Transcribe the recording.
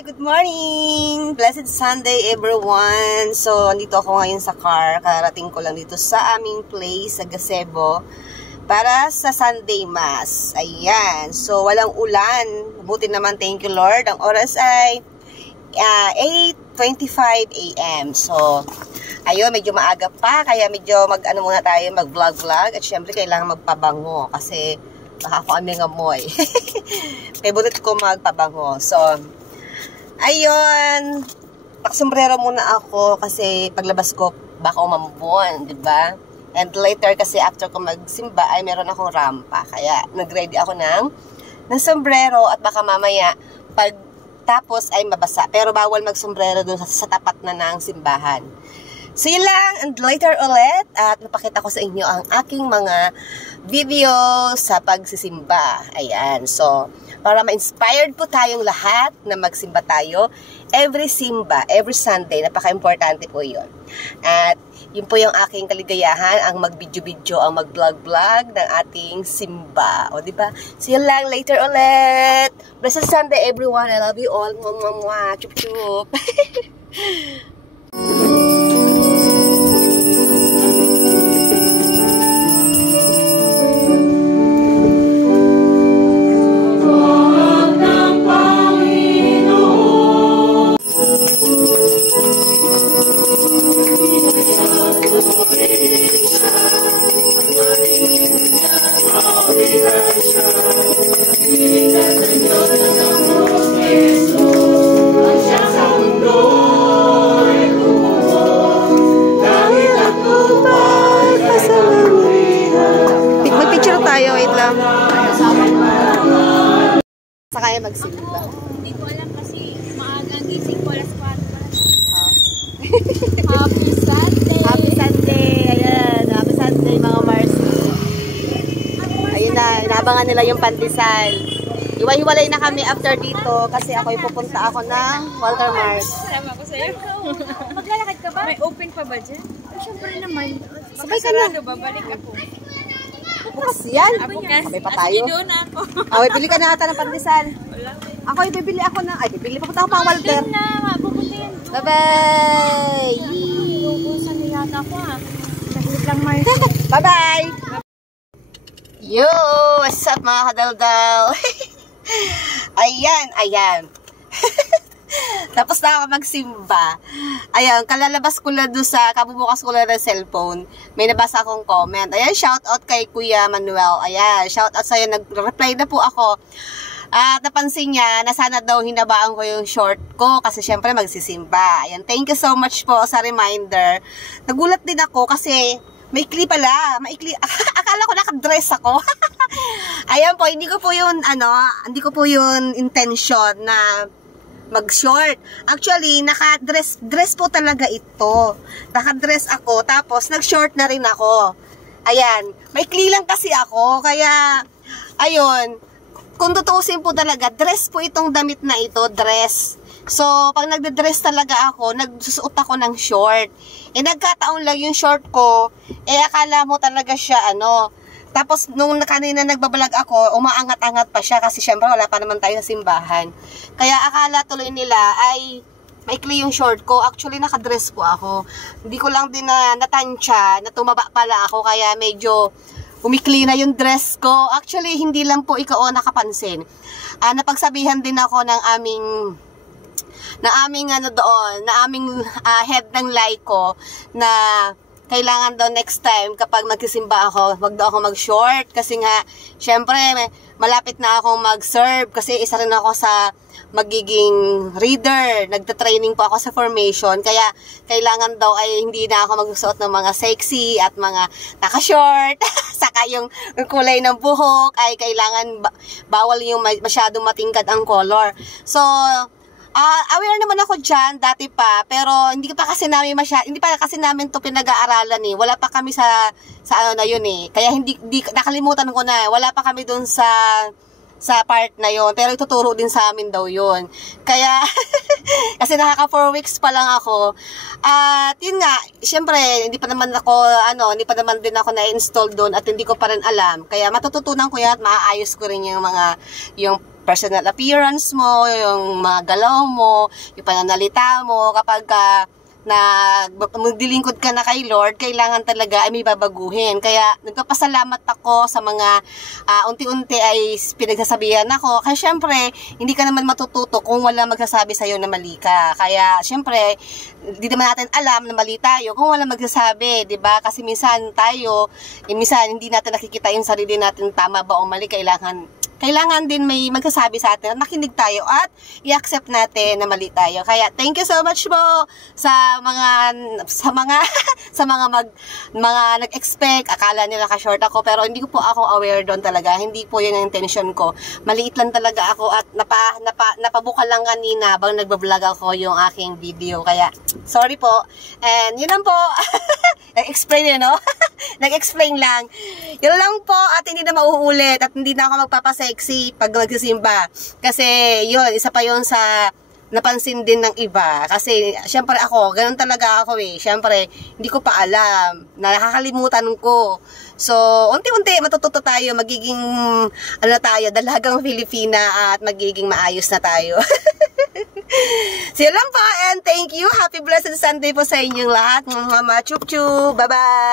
Hi! Good morning! Blessed Sunday, everyone! So, andito ako ngayon sa car. Karating ko lang dito sa aming place sa Gazebo para sa Sunday Mass. Ayan. So, walang ulan. Buti naman, thank you Lord. Ang oras ay 8:25 a.m. So, ayun, medyo maaga pa. Kaya medyo muna tayo, mag-vlog-vlog. At syempre, kailangan magpabango kasi baka ako aming amoy. Favorite ko magpabango. So, ayun, naksombrero muna ako kasi paglabas ko baka umambon, di ba? And later kasi after ko magsimba ay meron akong rampa. Kaya nag-ready ako ng sombrero at baka mamaya pag tapos ay mabasa. Pero bawal mag-sombrero dun sa tapat na ng simbahan. So yun lang, and later ulit at napakita ko sa inyo ang aking mga video sa pagsisimba. Ayan, so para ma-inspired po tayong lahat na magsimba tayo every simba, every Sunday, napaka-importante po yun. At yun po yung aking kaligayahan, ang mag-video-video, ang mag-vlog-vlog ng ating simba. O diba? So yun lang, later ulit. Blessed Sunday everyone, I love you all. Mwah, chup-chup. Saka kayo magsimba. Hindi ko alam kasi maaga ang gising ko, alas 4. Happy Sunday! Happy Sunday! Ayan, Happy Sunday mga Marcy. Ayun na, inabangan nila yung pandesal. Iwa-hiwalay na kami after dito kasi ako'y pupunta ako ng Walter Mars. Sama ko sa'yo. Maglalakad ka ba? May open pa ba dyan? Siyempre naman. Sabay ka na. Babalik ako. Bukas yan. Bukas. Sabay pa tayo. At doon ako. Bili ka na ata ng pandesal. Wala. Ako, bibili ako ng... Ay, bibili pa ako pang Walter. Doon na. Pupuntin. Bye-bye! Uubusan na yata ako Saglit lang, Mars. Bye-bye! Yo! What's up mga kadaldal? Ayan. Tapos na ako magsimba. Ayan, kalalabas ko lang doon sa, kabubukas ko lang ng cellphone. May nabasa akong comment. Ayan, shout out kay Kuya Manuel. Ayan, shout out sa'yo. Nag-reply na po ako. At napansin niya na sana daw hinabaan ko yung short ko kasi syempre magsisimba. Ayan, thank you so much po sa reminder. Nagulat din ako kasi maikli pala. Maikli. Akala ko nakadress ako. Ayan po, hindi ko po yun intention na mag-short. Actually, naka-dress po talaga ito. Naka-dress ako, tapos nag-short na rin ako. Ayan, maikli lang kasi ako, kaya, ayun, kung tutuusin po talaga, dress po itong damit na ito, dress. So, pag nagde-dress talaga ako, nagsusuot ako ng short. Nagkataon lang yung short ko, akala mo talaga siya, tapos, nung kanina nagbabalag ako, umaangat-angat pa siya kasi syempre wala pa naman tayo sa simbahan. Kaya akala tuloy nila ay maikli yung short ko. Actually, nakadress po ako. Hindi ko lang din natansya, na tumaba pala ako kaya medyo umikli na yung dress ko. Actually, hindi lang po ikaw nakapansin. Napagsabihan din ako ng aming head ng Laiko na kailangan daw next time kapag magsisimba ako, wag daw ako mag-short kasi nga, syempre, malapit na akong mag-serve kasi isa rin ako sa magiging reader. Nagta-training po ako sa formation, kaya kailangan daw ay hindi na ako magsuot ng mga sexy at mga naka-short. Saka yung kulay ng buhok ay kailangan bawal yung masyadong matingkad ang color. So, aware naman ako dyan, dati pa, pero hindi pa kasi namin to pinag-aaralan Wala pa kami sa na yun Kaya hindi nakalimutan ko na. Wala pa kami dun sa part na yon, pero ituturo din sa amin daw yun. Kaya, kasi nakaka 4 weeks pa lang ako. At yun nga, syempre, hindi pa naman din ako na-install doon at hindi ko pa rin alam. Kaya matututunan ko yan at maaayos ko rin yung personal appearance mo, yung mga galaw mo, yung pananalita mo, kapag na magdilingkod ka na kay Lord, kailangan talaga ay may babaguhin. Kaya nagpapasalamat ako sa mga unti-unti ay pinagsasabihan ako. Kaya syempre, hindi ka naman matututo kung wala magsasabi sa'yo na mali ka. Kaya syempre, hindi naman natin alam na mali tayo kung wala magsasabi, 'di ba? Kasi minsan tayo, minsan hindi natin nakikita yung sarili natin tama ba o mali. Kailangan din may magsasabi sa atin at makinig tayo at i-accept natin na mali tayo. Kaya thank you so much po sa mga nag-expect, akala nila ka-short ako, pero hindi ko po ako aware doon talaga. Hindi po 'yun ang intention ko. Maliit lang talaga ako at napabuka lang kanina bang nagba-vlog ako yung aking video. Kaya sorry po. And yun lang po. Nag-explain yun, no? Nag-explain lang. Yun lang po at hindi na mauulit at hindi na ako magpapasexy pag magsisimba. Kasi yun, isa pa yun sa napansin din ng iba. Kasi syempre ako, ganun talaga ako eh. Syempre, hindi ko pa alam. Nakakalimutan ko. So, unti-unti matututo tayo, magiging dalagang Filipina at magiging maayos na tayo. So, yun lang po and thank you. Happy blessed Sunday po sa inyong lahat. Mama chup chup. Bye-bye.